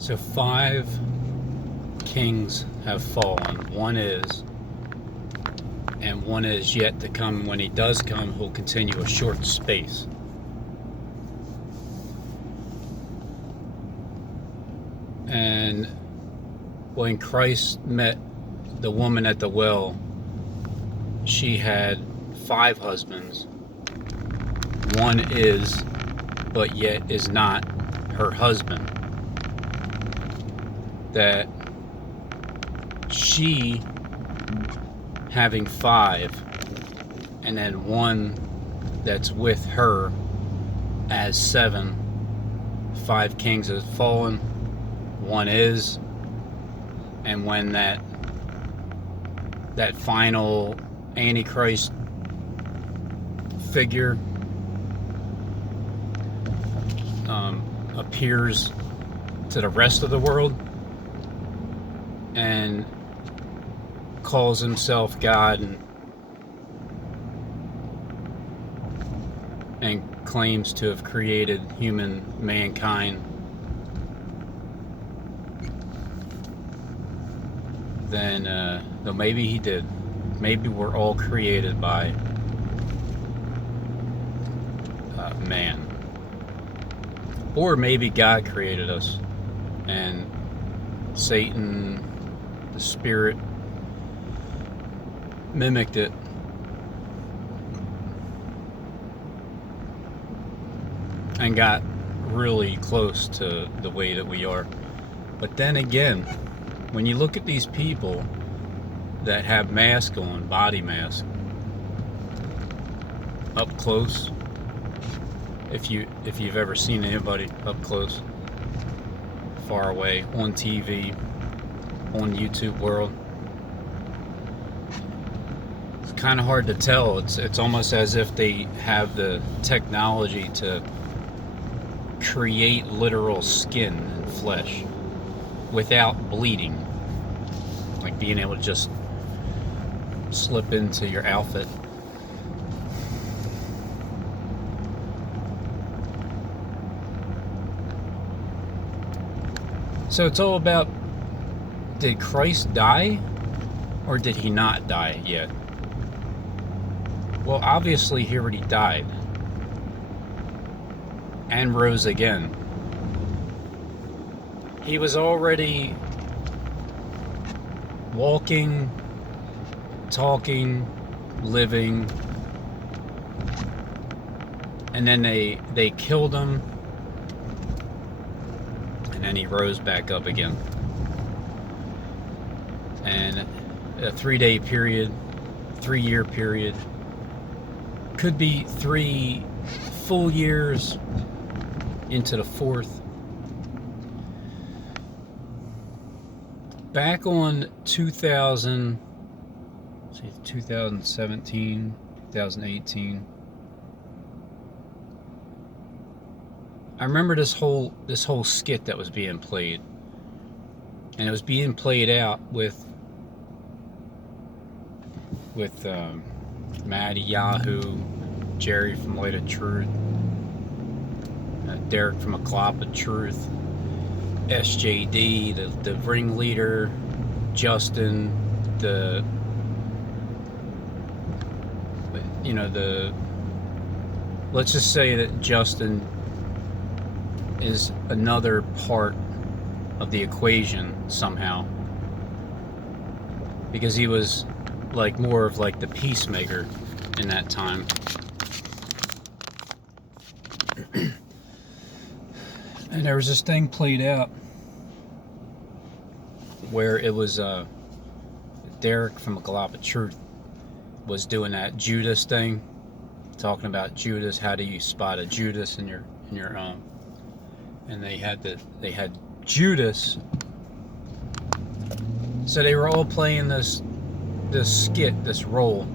So 5 kings have fallen. One is, and one is yet to come. When he does come, he'll continue a short space. And when Christ met the woman at the well, she had 5 husbands. One is, but yet is not her husband. That she having 5, and then one that's with her as 7. 5 kings have fallen, one is, and when that final Antichrist figure appears to the rest of the world and calls himself God and claims to have created mankind, then though maybe he did. Maybe we're all created by man. Or maybe God created us and Satan, the spirit, mimicked it and got really close to the way that we are. But then again, when you look at these people that have masks on, body masks, up close, if you've ever seen anybody up close, far away, on TV, on YouTube world, it's kind of hard to tell. It's almost as if they have the technology to create literal skin and flesh without bleeding, like being able to just slip into your outfit. So it's all about, did Christ die or did he not die yet? Well, obviously he already died and rose again. He was already walking, talking, living, and then they killed him, and then he rose back up again. And a 3-day period, 3-year period, could be 3 full years into the 4th. Back on 2017, 2018, I remember this whole skit that was being played, and it was being played out with Maddie Yahoo, Jerry from Light of Truth, Derek from A Clop of Truth, SJD, the ringleader, Justin, let's just say that Justin is another part of the equation somehow, because he was like more of like the peacemaker in that time. And there was this thing played out where it was Derek from A Clop of Truth was doing that Judas thing, talking about Judas. How do you spot a Judas in your and they had Judas. So they were all playing this skit, this role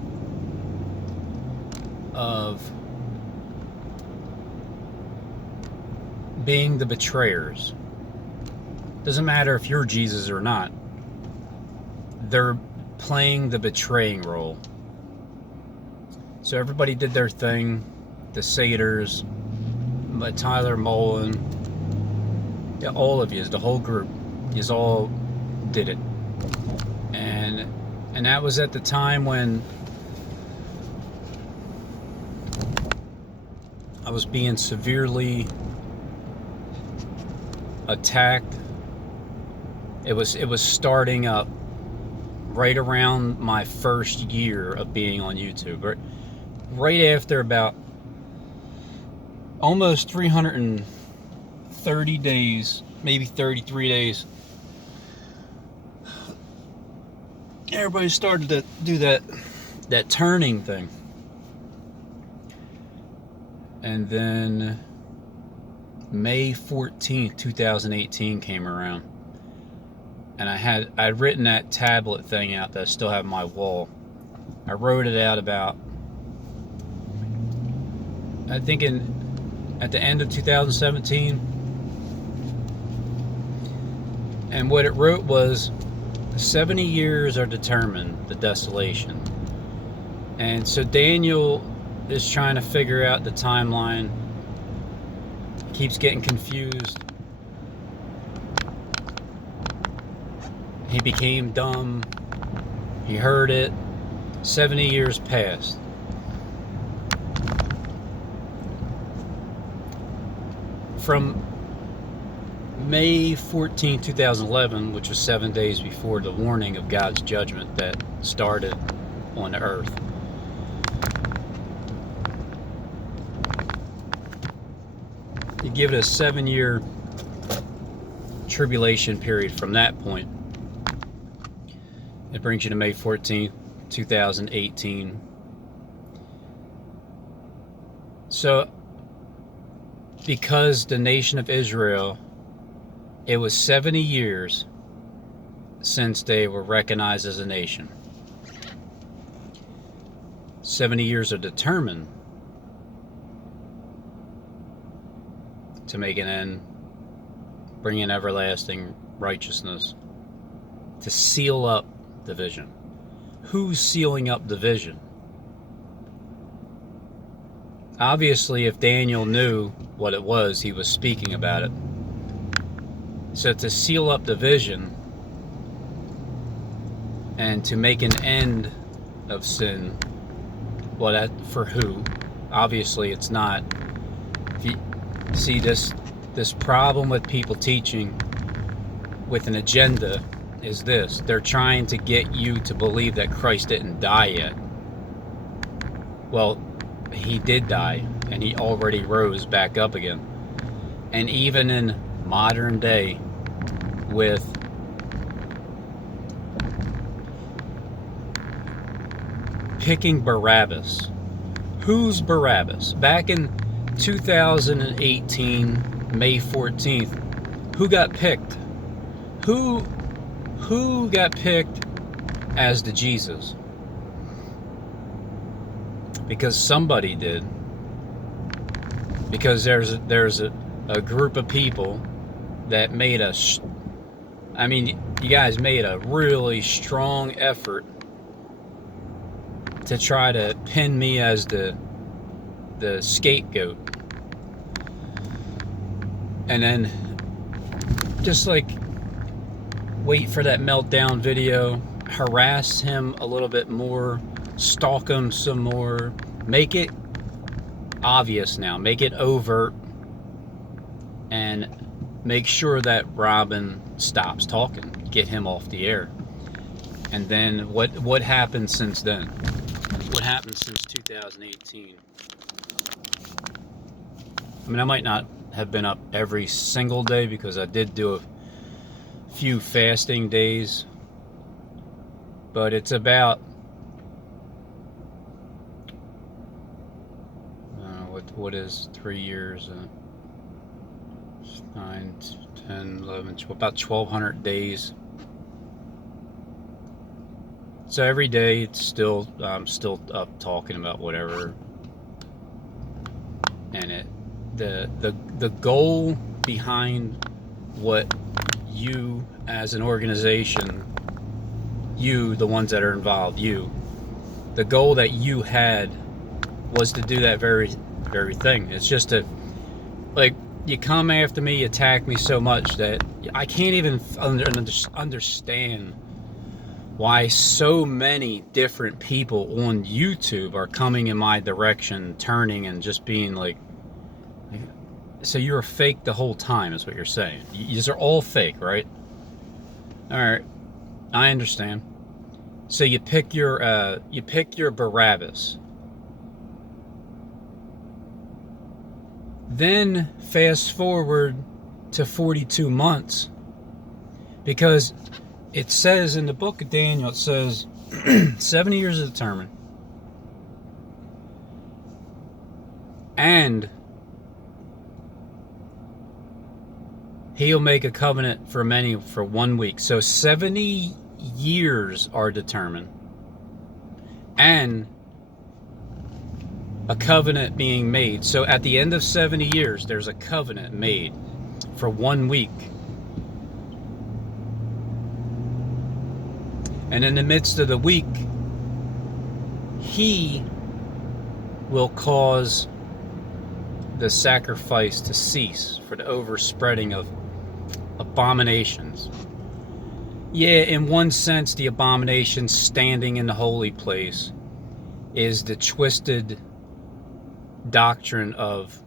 of being the betrayers. Doesn't matter if you're Jesus or not. They're playing the betraying role. So everybody did their thing. The Satyrs, Tyler Mullen, Yeah, all of you, the whole group, you all did it. And that was at the time when I was being severely attacked. It was starting up right around my first year of being on YouTube. Right after about almost 330 days, maybe 33 days, everybody started to do that turning thing. And then May 14th, 2018 came around. And I'd written that tablet thing out that I still have on my wall. I wrote it out about, I think at the end of 2017. And what it wrote was, 70 years are determined, the desolation. And so Daniel is trying to figure out the timeline. Keeps getting confused. He became dumb. He heard it. 70 years passed. From May 14, 2011, which was 7 days before the warning of God's judgment that started on the earth. You give it a 7-year tribulation period from that point. It brings you to May 14th, 2018. So, because the nation of Israel, it was 70 years since they were recognized as a nation. 70 years are determined to make an end, bring in everlasting righteousness, to seal up the vision. Who's sealing up the vision? Obviously, if Daniel knew what it was, he was speaking about it. So to seal up the vision and to make an end of sin, well, that for who? Obviously, it's not. If you see this problem with people teaching with an agenda is this: they're trying to get you to believe that Christ didn't die yet. Well, he did die, and he already rose back up again. And even in modern day, with picking Barabbas. Who's Barabbas? Back in 2018, May 14th, who got picked? Who got picked as the Jesus? Because somebody did. Because there's a group of people that made you guys made a really strong effort to try to pin me as the scapegoat. And then just like wait for that meltdown video, harass him a little bit more, stalk him some more, make it obvious now, make it overt, and make sure that Robin stops talking, get him off the air. And then what happened since then? What happened since 2018? I mean, I might not have been up every single day because I did do a few fasting days, but it's about what is 3 years, 9, 10, 11, 12, about 1,200 days. So every day it's I'm still up talking about whatever, and the goal behind what you as an organization, you, the ones that are involved, the goal that you had was to do that very thing. It's just to, like, you come after me, you attack me so much that I can't even understand why so many different people on YouTube are coming in my direction, turning and just being like, so you're a fake the whole time is what you're saying. These are all fake, right? All right, I understand. So you pick your Barabbas. Then fast forward to 42 months, because it says in the book of Daniel, it says 70 years is determined, and he'll make a covenant for many for 1 week. So 70 years are determined, and a covenant being made. So at the end of 70 years, there's a covenant made for 1 week. And in the midst of the week, he will cause the sacrifice to cease for the overspreading of abominations. Yeah, in one sense, the abomination standing in the holy place is the twisted doctrine of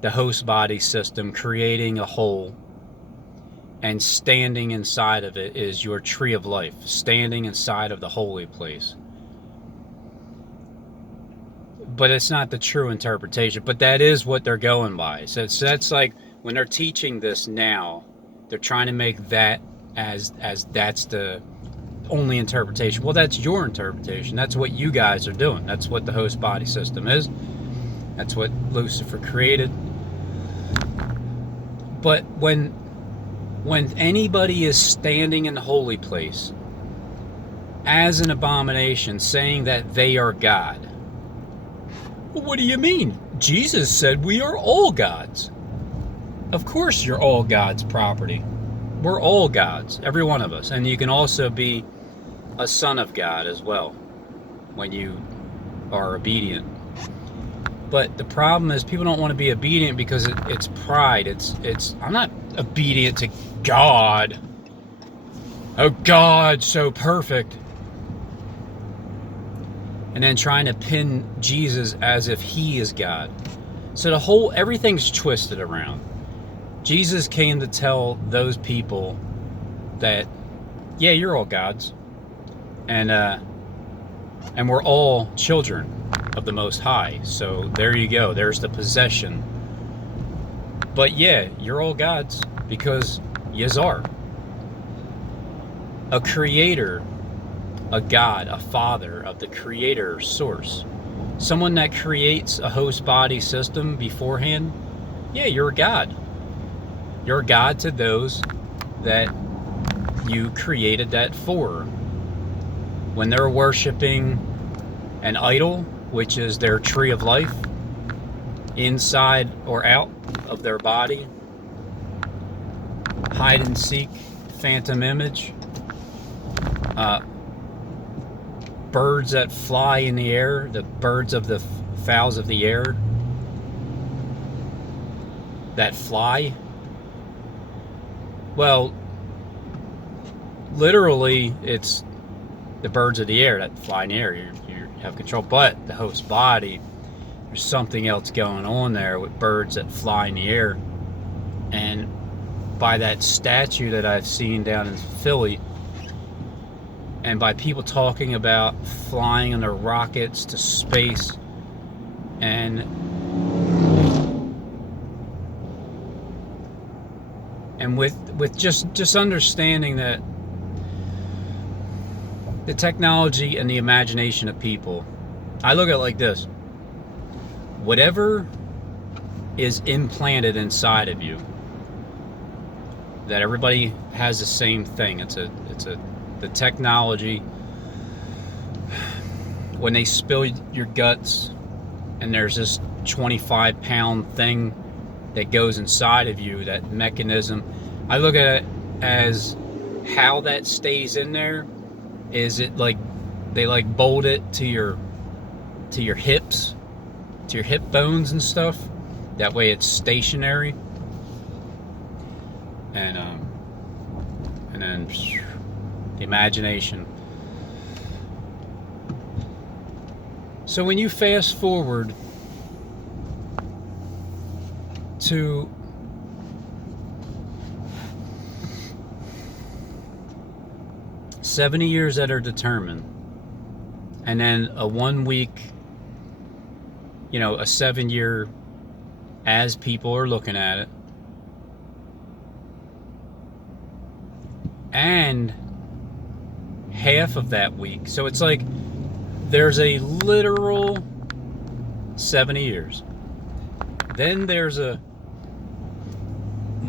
the host body system creating a hole, and standing inside of it is your tree of life, standing inside of the holy place. But it's not the true interpretation, but that is what they're going by. So that's like when they're teaching this now, they're trying to make that as that's the only interpretation. Well, that's your interpretation. That's what you guys are doing. That's what the host body system is. That's what Lucifer created. But when anybody is standing in the holy place as an abomination, saying that they are God, well, what do you mean? Jesus said we are all gods. Of course you're all God's property. We're all gods, every one of us. And you can also be a son of God as well when you are obedient. But the problem is people don't want to be obedient because it's pride. It's I'm not obedient to God. Oh, God's so perfect. And then trying to pin Jesus as if he is God. So everything's twisted around. Jesus came to tell those people that, yeah, you're all gods. And we're all children of the Most High. So there you go. There's the possession. But yeah, you're all gods because yous are. A creator, a God, a father of the creator source. Someone that creates a host body system beforehand. Yeah, you're a God. You're a God to those that you created that for. When they're worshiping an idol, which is their tree of life, inside or out of their body, hide and seek, phantom image, birds that fly in the air, the birds of the fowls of the air that fly. Well, literally, it's the birds of the air that fly in the air. You have control, but the host body, there's something else going on there with birds that fly in the air. And by that statue that I've seen down in Philly, and by people talking about flying on their rockets to space, and with just understanding that the technology and the imagination of people, I look at it like this: whatever is implanted inside of you, that everybody has the same thing. It's the technology. When they spill your guts and there's this 25-pound thing that goes inside of you, that mechanism, I look at it as how that stays in there. Is it like they like bolt it to your hips, to your hip bones and stuff? That way it's stationary. and then the imagination. So when you fast forward to "70 years that are determined," and then a 1 week, a 7 year, as people are looking at it, and half of that week. So it's like there's a literal 70 years. Then there's a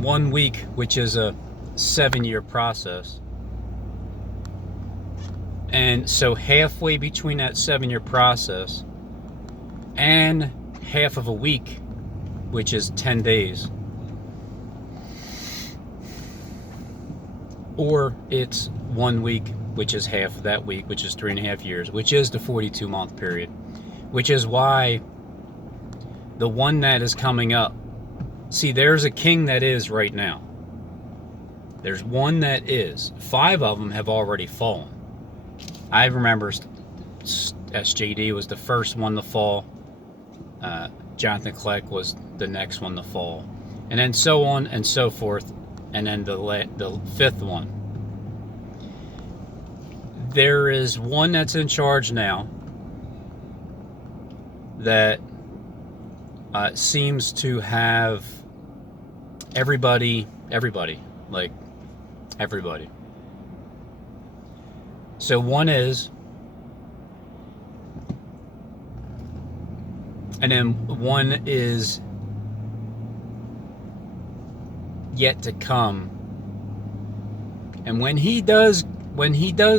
1 week, which is a 7 year process. And so halfway between that 7 year process and half of a week, which is 10 days. Or it's 1 week, which is half of that week, which is 3.5 years, which is the 42-month period. Which is why the one that is coming up, see, there's a king that is right now. There's one that is. 5 of them have already fallen. I remember SJD was the first one to fall. Jonathan Kleck was the next one to fall. And then so on and so forth. And then the 5th one. There is one that's in charge now that seems to have everybody. So one is, and then one is yet to come. And when he does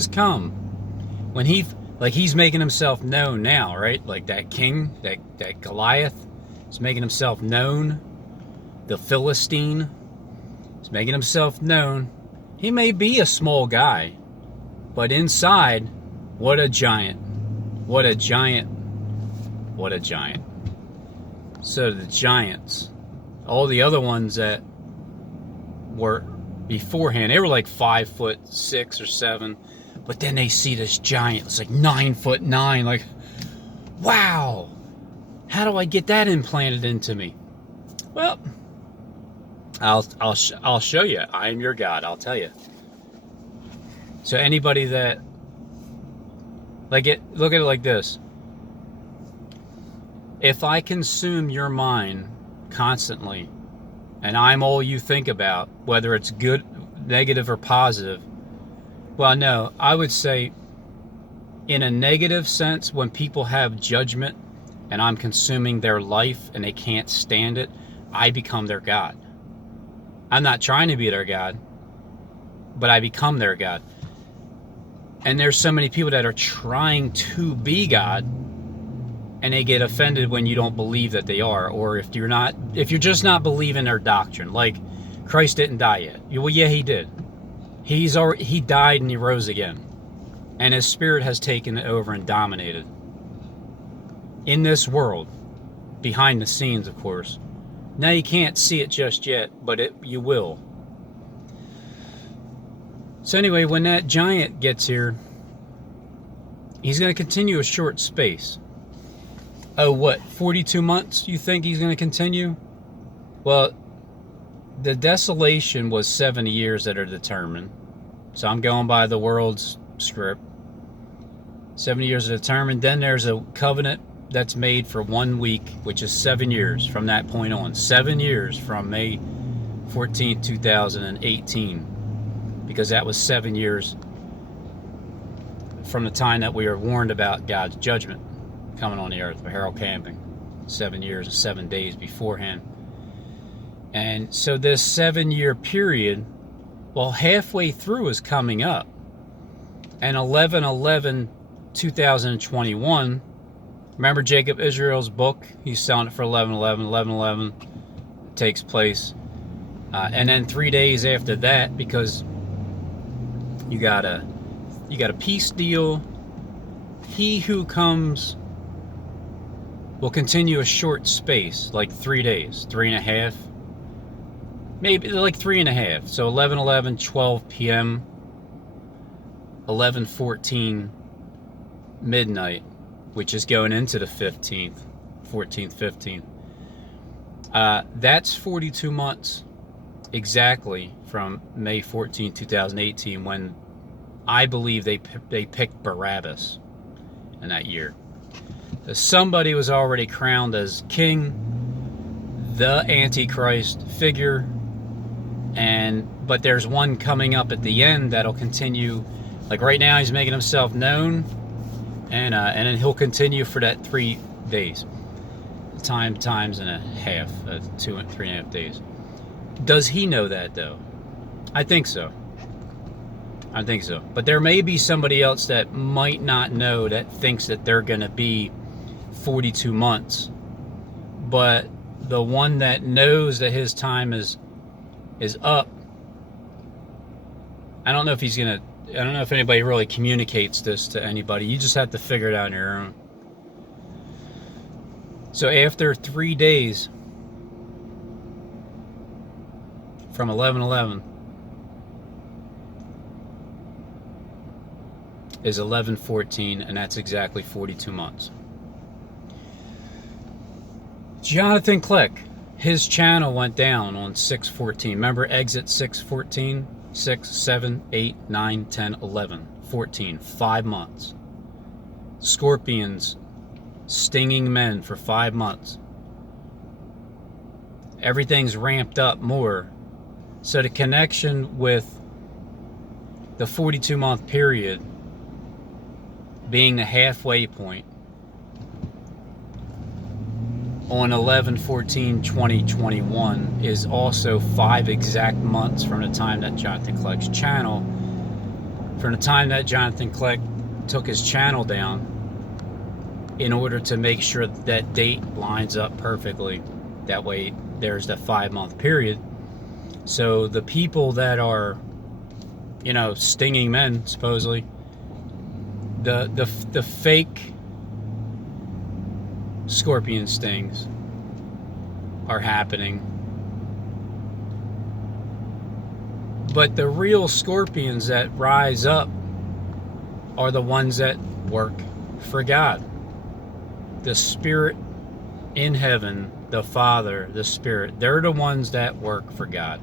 come, when he's making himself known now, right? Like that king, that Goliath is making himself known. The Philistine is making himself known. He may be a small guy, but inside, what a giant. What a giant. What a giant. So the giants, all the other ones that were beforehand, they were like 5'6" or 7, but then they see this giant. It's like 9'9". Like, wow, how do I get that implanted into me? Well, I'll show you. I am your God. I'll tell you. So anybody that look at it like this: if I consume your mind constantly, and I'm all you think about, whether it's good, negative, or positive, well, no, I would say in a negative sense, when people have judgment and I'm consuming their life and they can't stand it, I become their God. I'm not trying to be their God, but I become their God. And there's so many people that are trying to be God, and they get offended when you don't believe that they are, or if you're just not believing their doctrine. Like, Christ didn't die yet. Well, yeah, he did. He died and he rose again, and his spirit has taken it over and dominated in this world, behind the scenes, of course. Now you can't see it just yet, but you will. So anyway, when that giant gets here, he's going to continue a short space. Oh, what, 42 months you think he's going to continue? Well, the desolation was 70 years that are determined. So I'm going by the world's script. 70 years are determined. Then there's a covenant that's made for 1 week, which is 7 years from that point on. 7 years from May 14, 2018. Because that was 7 years from the time that we were warned about God's judgment coming on the earth for Harold Camping. 7 years and 7 days beforehand. And so this 7 year period, well, halfway through is coming up. And 11/11/2021, remember Jacob Israel's book? He's selling it for 11/11. 11/11 takes place. And then 3 days after that, because you got a peace deal. He who comes will continue a short space, like 3 days, 3.5. maybe like 3.5. So 11:11, 12 p.m., 11:14 midnight, which is going into the 15th, 14th, 15th. That's 42 months exactly from May 14, 2018, when I believe they picked Barabbas in that year. Somebody was already crowned as king, the Antichrist figure, but there's one coming up at the end that'll continue. Like right now, he's making himself known, and then he'll continue for that 3 days, times and a half, 2 and 3.5 days. Does he know that though? I think so. But there may be somebody else that might not know, that thinks that they're going to be 42 months. But the one that knows that his time is up, I don't know if he's going to, I don't know if anybody really communicates this to anybody. You just have to figure it out on your own. So after 3 days from 11:11 is 11:14, and that's exactly 42 months. Jonathan Click, his channel went down on 6/14. Remember, exit 6/14? 6, 7, 8, 9, 10, 11, 14. 5 months. Scorpions stinging men for 5 months. Everything's ramped up more. So the connection with the 42-month period being the halfway point on 11/14/2021 is also 5 exact months from the time that Jonathan Click's channel, from the time that Jonathan Click took his channel down, in order to make sure that date lines up perfectly. That way there's the 5-month period. So the people that are, stinging men, supposedly, the fake scorpion stings are happening, but the real scorpions that rise up are the ones that work for God. The Spirit in heaven, the Father, the Spirit, they're the ones that work for God.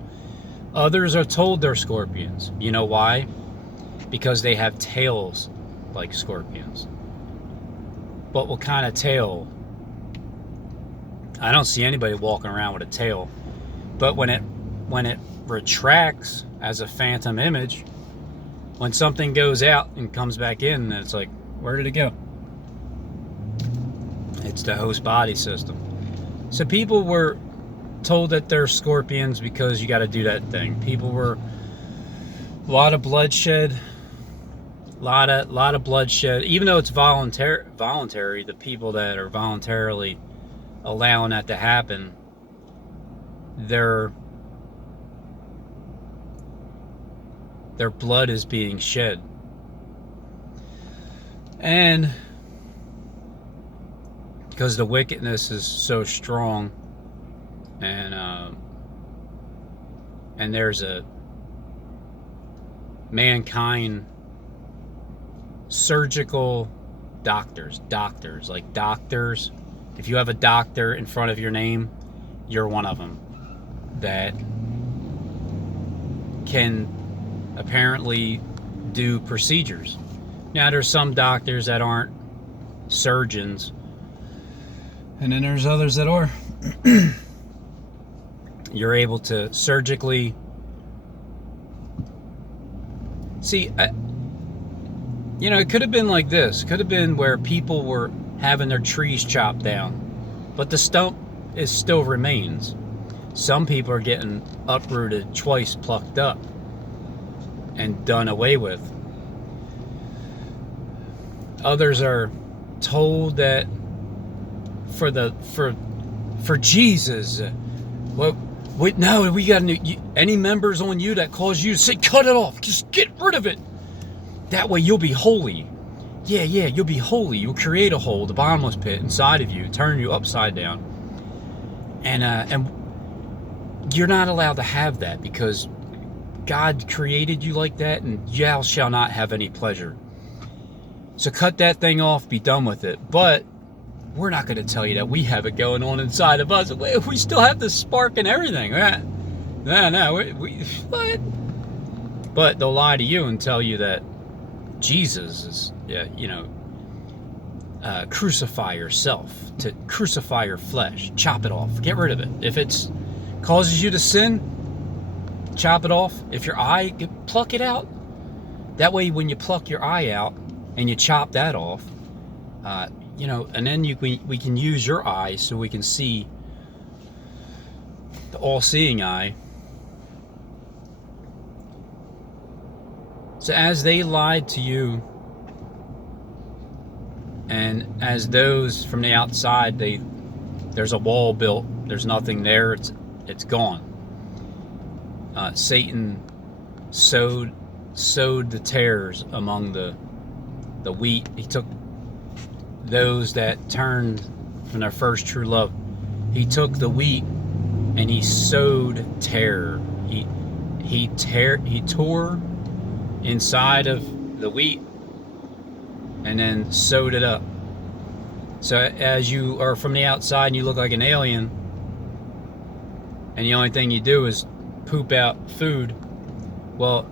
Others are told they're scorpions. You know why? Because they have tails like scorpions. But what kind of tail? I don't see anybody walking around with a tail. But when it retracts as a phantom image, when something goes out and comes back in, it's like, where did it go? It's the host body system. So people were told that they're scorpions because you got to do that thing. People were, a lot of bloodshed, lot of bloodshed. Even though it's voluntary, the people that are voluntarily allowing that to happen, their blood is being shed. And because the wickedness is so strong, and there's a mankind surgical doctors. If you have a doctor in front of your name, you're one of them, that can apparently do procedures. Now there's some doctors that aren't surgeons, and then there's others that are. You're able to surgically see. It could have been like this. It could have been where people were having their trees chopped down, but the stump still remains. Some people are getting uprooted, twice plucked up and done away with. Others are told that for Jesus, wait, no, we got any members on you that cause you to say, cut it off, just get rid of it. That way you'll be holy. Yeah, you'll be holy. You'll create a hole, the bottomless pit inside of you, turn you upside down. And You're not allowed to have that, because God created you like that, and thou shall not have any pleasure. So cut that thing off, be done with it. But we're not going to tell you that we have it going on inside of us. We still have the spark and everything. No, what? But they'll lie to you and tell you that Jesus is, crucify yourself, to crucify your flesh, chop it off, get rid of it. If it causes you to sin, chop it off. If your eye, pluck it out. That way, when you pluck your eye out and you chop that off, and then we can use your eye so we can see, the all-seeing eye. So as they lied to you, and as those from the outside, there's a wall built, there's nothing there, it's gone. Satan sowed the tares among the wheat. He took those that turned from their first true love. He took the wheat and he sowed terror. He tore inside of the wheat and then sewed it up. So as you are from the outside and you look like an alien, and the only thing you do is poop out food, well,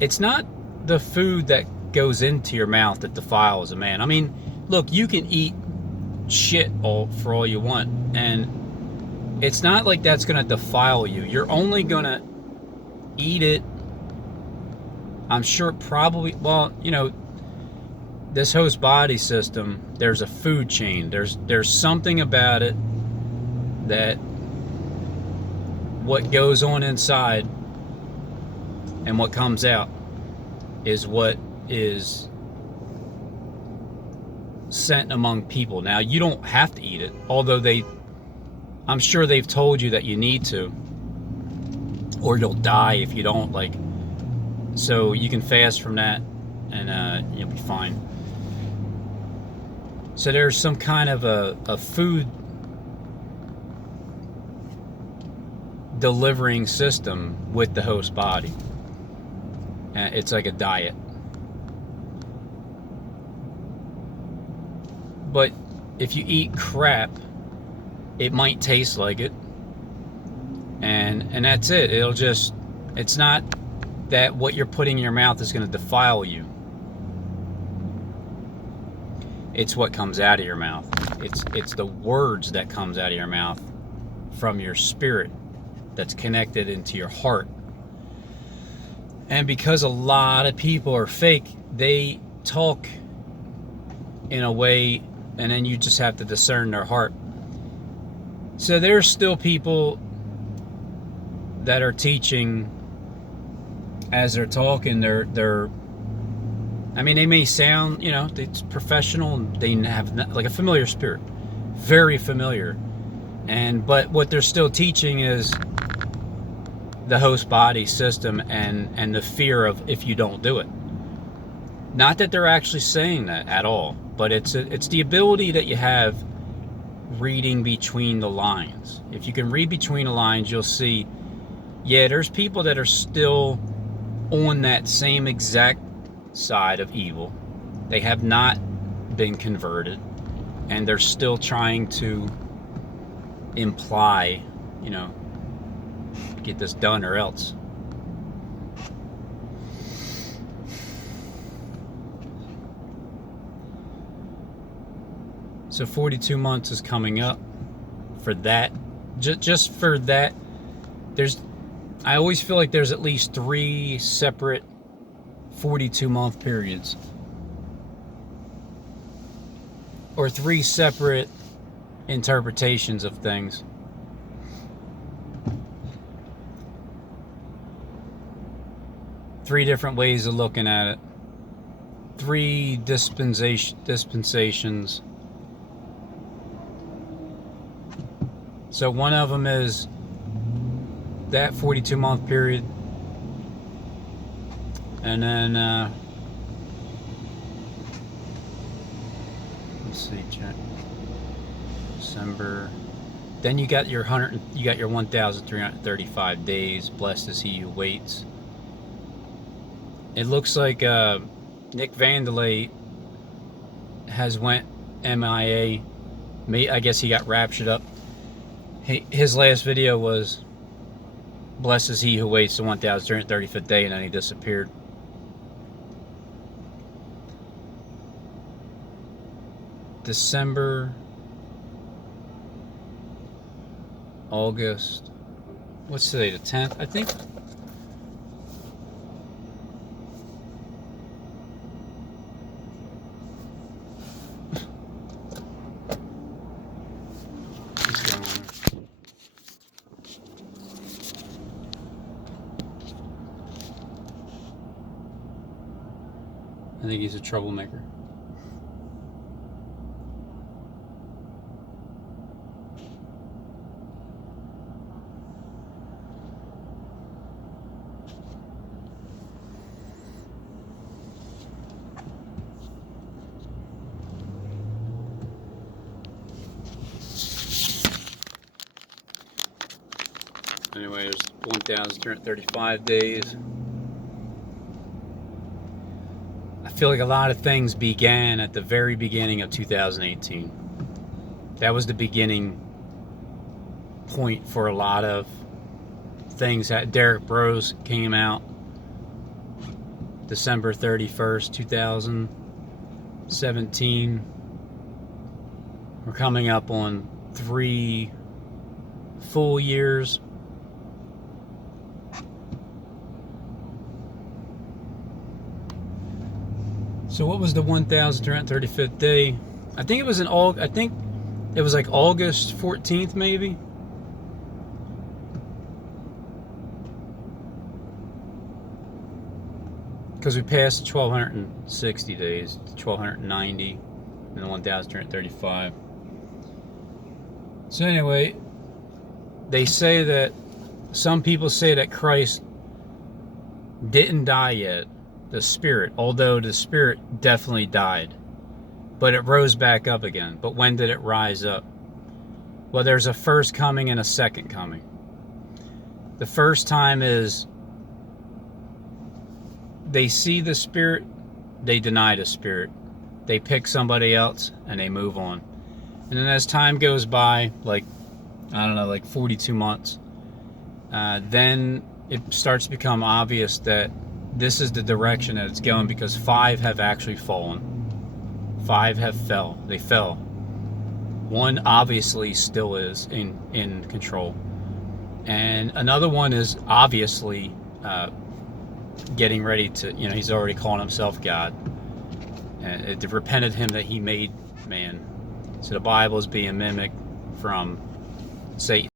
it's not the food that goes into your mouth that defiles a man. I mean, look, you can eat shit for all you want, and it's not like that's going to defile you. You're only going to eat it, I'm sure, probably, this host body system, there's a food chain. There's something about it that what goes on inside and what comes out is what is sent among people. Now, you don't have to eat it, although I'm sure they've told you that you need to, or you'll die if you don't. So you can fast from that, and you'll be fine. So there's some kind of a food delivering system with the host body. It's like a diet. But if you eat crap, it might taste like it, and that's it. It's not that what you're putting in your mouth is going to defile you. It's what comes out of your mouth. It's the words that comes out of your mouth from your spirit that's connected into your heart. And because a lot of people are fake, they talk in a way, and then you just have to discern their heart. So there's still people that are teaching as they're talking. They may sound, it's professional, and they have like a familiar spirit, very familiar. But what they're still teaching is the host body system and the fear of if you don't do it. Not that they're actually saying that at all, but it's the ability that you have reading between the lines. If you can read between the lines, you'll see, there's people that are still on that same exact side of evil. They have not been converted, and they're still trying to imply, get this done or else. So 42 months is coming up for that. Just for that, I always feel like there's at least 3 separate 42-month periods, or 3 separate interpretations of things. Three different ways of looking at it. 3 dispensations. So one of them is that 42-month period, and then let's see, check December, Then you got your 1,335 days. Blessed is he who waits. It looks like Nick Vandelay has went MIA. I guess he got raptured up. His last video was, blessed is he who waits the 1,335th day, and then he disappeared. December, August, what's today, the 10th, I think? I think he's a troublemaker. Anyway, there's 1,335 days. I feel like a lot of things began at the very beginning of 2018. That was the beginning point for a lot of things. Derek Bros came out December 31st, 2017. We're coming up on 3 full years. So what was the 1,335th day? I think it was like August 14th, maybe. Because we passed the 1,260 days, 1,290, and the 1,335. So anyway, some people say that Christ didn't die yet. The spirit, although the spirit definitely died, but it rose back up again. But when did it rise up? Well, there's a first coming and a second coming. The first time is they see the spirit, they deny the spirit, they pick somebody else, and they move on. And then as time goes by, like 42 months, then it starts to become obvious that this is the direction that it's going, because 5 have actually fallen. 5 have they fell. 1 obviously still is in control. And another one is obviously getting ready to, he's already calling himself God. And it repented him that he made man. So the Bible is being mimicked from Satan.